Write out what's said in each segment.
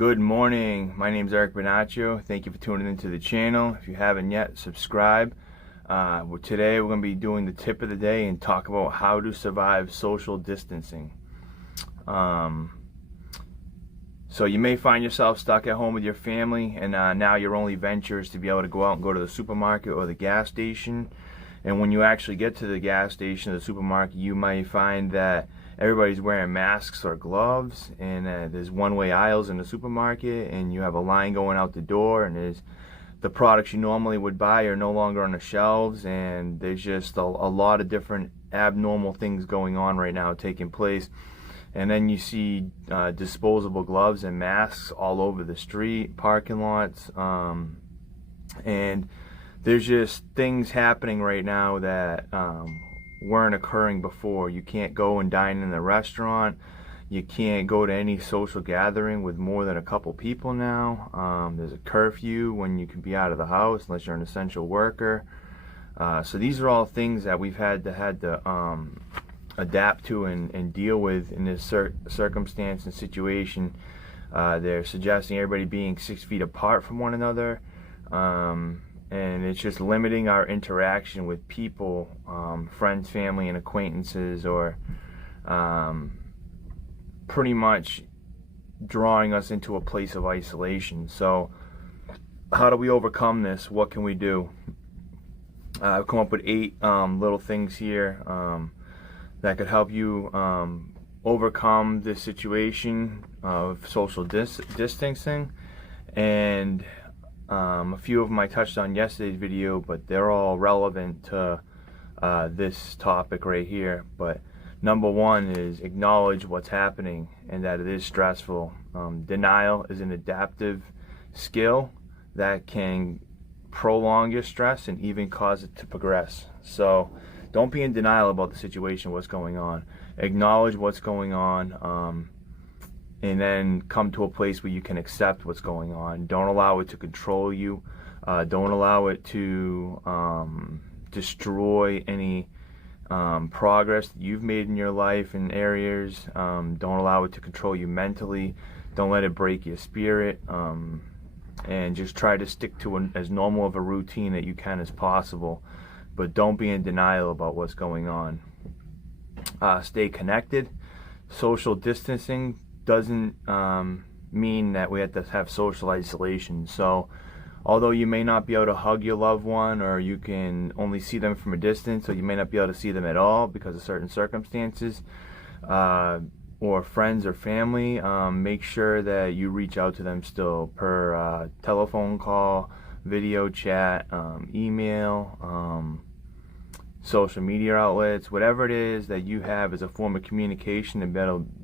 Good morning. My name is Eric Bonaccio. Thank you for tuning into the channel. If you haven't yet, subscribe. Today we're going to be doing the tip of the day and talk about how to survive social distancing. So you may find yourself stuck at home with your family, and now your only venture is to be able to go out and go to the supermarket or the gas station. And when you actually get to the gas station or the supermarket, you might find that everybody's wearing masks or gloves, and there's one-way aisles in the supermarket, and you have a line going out the door, and there's the products you normally would buy are no longer on the shelves, and there's just a lot of different abnormal things going on right now taking place. And then you see disposable gloves and masks all over the street, parking lots, and there's just things happening right now that weren't occurring before. You can't go and dine in a restaurant. You can't go to any social gathering with more than a couple people now. There's a curfew when you can be out of the house unless you're an essential worker. So these are all things that we've had to adapt to and deal with in this circumstance and situation. They're suggesting everybody being 6 feet apart from one another. And it's just limiting our interaction with people, friends, family, and acquaintances, or pretty much drawing us into a place of isolation. So how do we overcome this? What can we do? I've come up with 8 little things here that could help you overcome this situation of social distancing. And a few of them I touched on yesterday's video, but they're all relevant to this topic right here. But number one is acknowledge what's happening and that it is stressful. Denial is an adaptive skill that can prolong your stress and even cause it to progress. So don't be in denial about the situation, what's going on. Acknowledge what's going on. And then come to a place where you can accept what's going on. Don't allow it to control you. Don't allow it to destroy any progress that you've made in your life in areas. Don't allow it to control you mentally. Don't let it break your spirit. And just try to stick to as normal of a routine that you can as possible. But don't be in denial about what's going on. Stay connected. Social distancing doesn't mean that we have to have social isolation. So although you may not be able to hug your loved one, or you can only see them from a distance, or you may not be able to see them at all because of certain circumstances, or friends or family, make sure that you reach out to them still per telephone call, video chat, email, social media outlets, whatever it is that you have as a form of communication and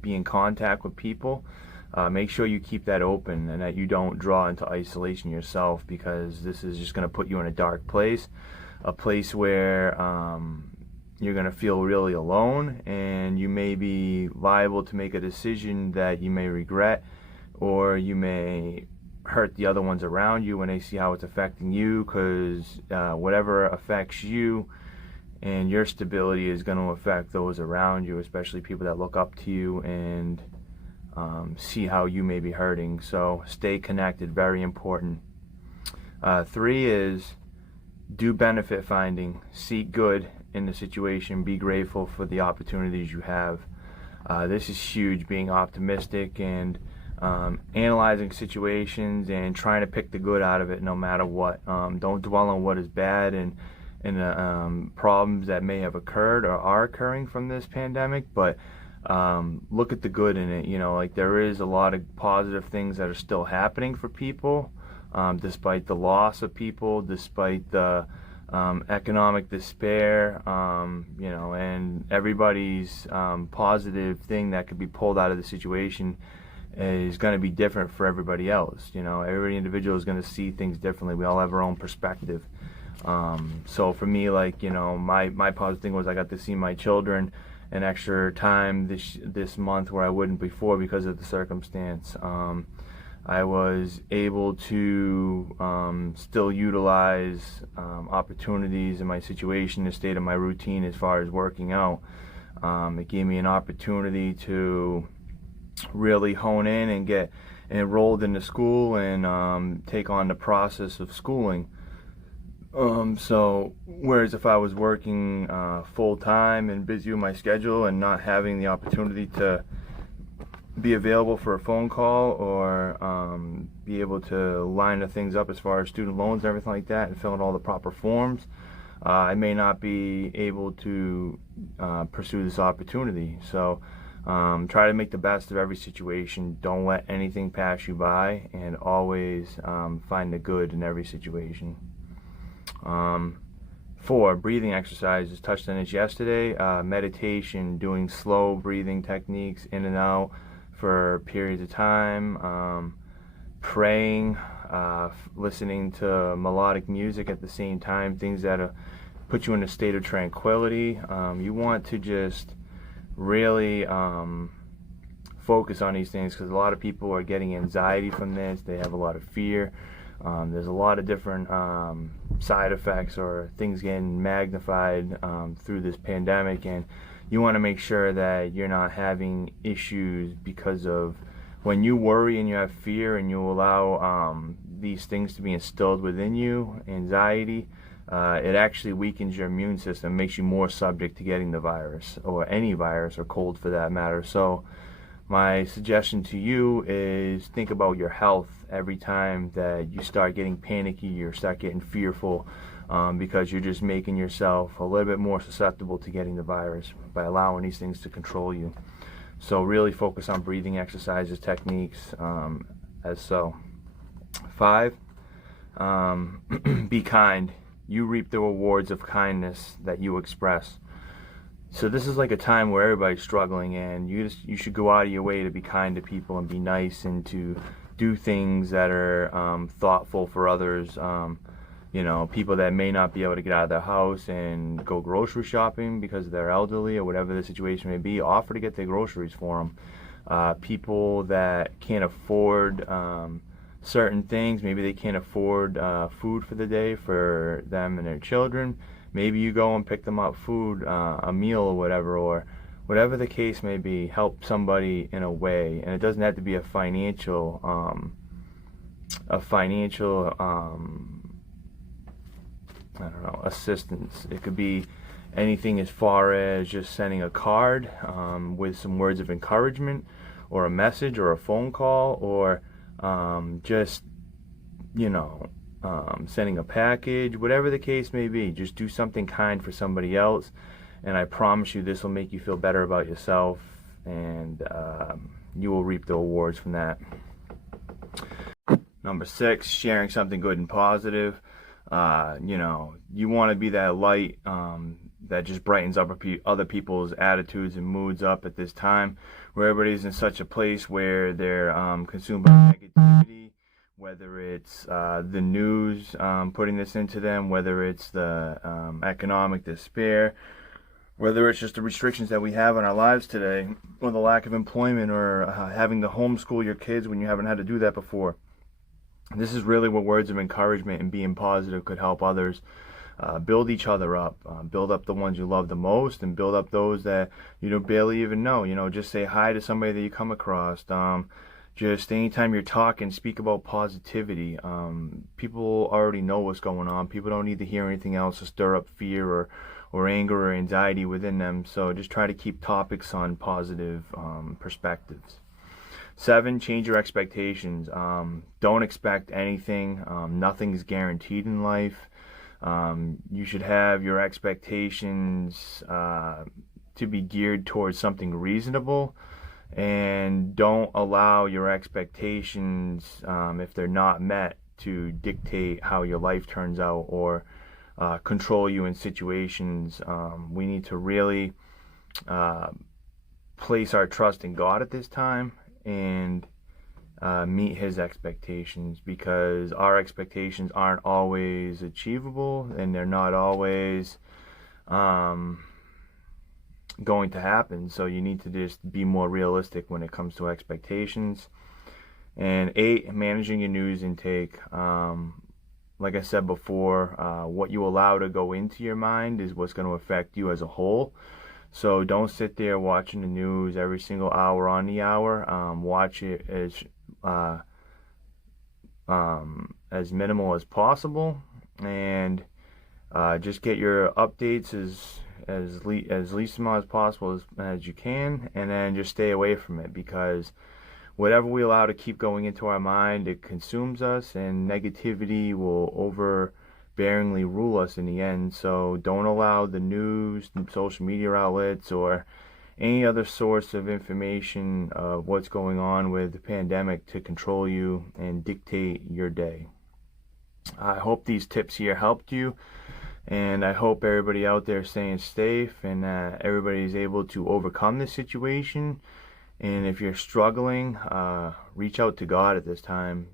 be in contact with people. Make sure you keep that open and that you don't draw into isolation yourself, because this is just going to put you in a dark place, a place where you're going to feel really alone, and you may be liable to make a decision that you may regret, or you may hurt the other ones around you when they see how it's affecting you, because whatever affects you and your stability is going to affect those around you, especially people that look up to you and see how you may be hurting. So stay connected, very important. 3 is do benefit finding. Seek good in the situation. Be grateful for the opportunities you have. This is huge, being optimistic and analyzing situations and trying to pick the good out of it no matter what. Don't dwell on what is bad and problems that may have occurred or are occurring from this pandemic, but look at the good in it. Like, there is a lot of positive things that are still happening for people, despite the loss of people, despite the economic despair, and everybody's positive thing that could be pulled out of the situation is going to be different for everybody else. Every individual is going to see things differently. We all have our own perspective. So for me, like, my positive thing was I got to see my children an extra time this month where I wouldn't before because of the circumstance. I was able to still utilize opportunities in my situation to stay to my routine as far as working out. It gave me an opportunity to really hone in and get enrolled into school and take on the process of schooling. So whereas if I was working full time and busy with my schedule and not having the opportunity to be available for a phone call or be able to line the things up as far as student loans and everything like that and fill in all the proper forms, I may not be able to pursue this opportunity. So try to make the best of every situation. Don't let anything pass you by, and always find the good in every situation. 4, breathing exercises. Touched on this yesterday. Meditation, doing slow breathing techniques in and out for periods of time. Praying, listening to melodic music at the same time, things that put you in a state of tranquility. You want to just really focus on these things, because a lot of people are getting anxiety from this. They have a lot of fear. There's a lot of different side effects or things getting magnified through this pandemic, and you want to make sure that you're not having issues because of when you worry and you have fear and you allow these things to be instilled within you, anxiety. It actually weakens your immune system, makes you more subject to getting the virus, or any virus, or cold for that matter. So my suggestion to you is think about your health every time that you start getting panicky or start getting fearful, because you're just making yourself a little bit more susceptible to getting the virus by allowing these things to control you. So really focus on breathing exercises, techniques, as so. 5, be kind. You reap the rewards of kindness that you express. So this is like a time where everybody's struggling, and you should go out of your way to be kind to people and be nice and to do things that are thoughtful for others. People that may not be able to get out of their house and go grocery shopping because they're elderly or whatever the situation may be, offer to get their groceries for them. People that can't afford certain things, maybe they can't afford food for the day for them and their children, maybe you go and pick them up food, a meal or whatever the case may be. Help somebody in a way, and it doesn't have to be a financial assistance. It could be anything as far as just sending a card with some words of encouragement, or a message, or a phone call, or sending a package, whatever the case may be. Just do something kind for somebody else, and I promise you this will make you feel better about yourself, and you will reap the rewards from that. Number 6, sharing something good and positive. You want to be that light that just brightens up other people's attitudes and moods up at this time, where everybody's in such a place where they're consumed by negativity, whether it's the news putting this into them, whether it's the economic despair, whether it's just the restrictions that we have in our lives today, or the lack of employment, or having to homeschool your kids when you haven't had to do that before. This is really what words of encouragement and being positive could help others build each other up, build up the ones you love the most, and build up those that you barely even know. Just say hi to somebody that you come across. Just anytime you're talking, speak about positivity. People already know what's going on. People don't need to hear anything else to stir up fear or anger or anxiety within them. So just try to keep topics on positive perspectives. 7, change your expectations. Don't expect anything. Nothing's guaranteed in life. You should have your expectations to be geared towards something reasonable, and don't allow your expectations, if they're not met, to dictate how your life turns out or control you in situations. We need to really place our trust in God at this time, and meet His expectations, because our expectations aren't always achievable, and they're not always going to happen. So you need to just be more realistic when it comes to expectations. And 8, managing your news intake. Like I said before, what you allow to go into your mind is what's going to affect you as a whole. So don't sit there watching the news every single hour on the hour. Watch it as as minimal as possible, and just get your updates as least amount as possible as you can, and then just stay away from it, because whatever we allow to keep going into our mind, it consumes us, and negativity will overbearingly rule us in the end. So don't allow the news, social media outlets, or any other source of information of what's going on with the pandemic to control you and dictate your day. I hope these tips here helped you, and I hope everybody out there is staying safe, and everybody's able to overcome this situation. And if you're struggling, reach out to God at this time.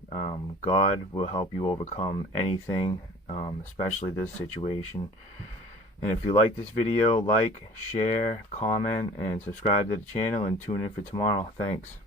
God will help you overcome anything, especially this situation. And if you like this video, like, share, comment, and subscribe to the channel, and tune in for tomorrow. Thanks.